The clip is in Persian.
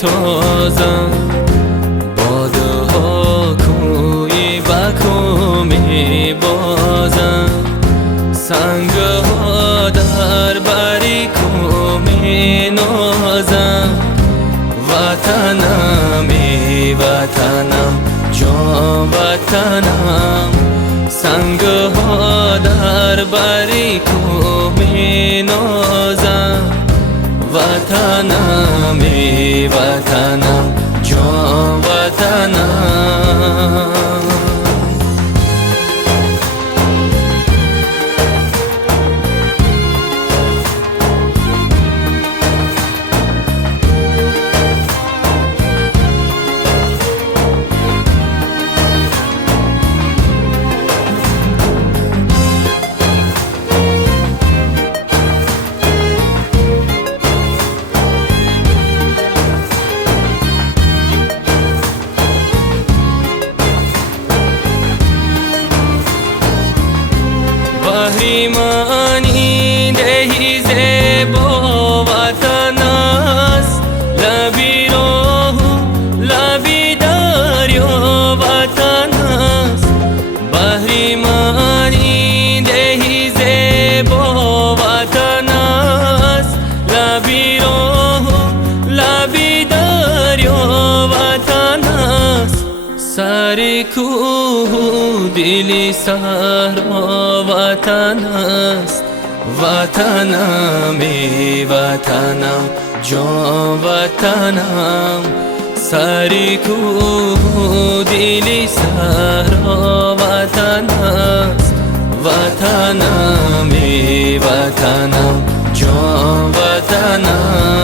تازم باده ها کوی بکو می بازم سنگ ها در بری کو می نازم وطنمی وطنم جان وطنم سنگ ها در بری کو می نازم وطنمی وطنم جان وطنم بهریمانی دهی زیبا وطن است لبی راه لبی دریا وطن است بهریمانی دهی زیبا وطن است لبی راه لبی دریا وطن است سر کوه دلی صحرا وطن است وطنمی وطنم جان وطنم سری کوه دلی صحرا وطن است وطنمی وطنم جان وطنم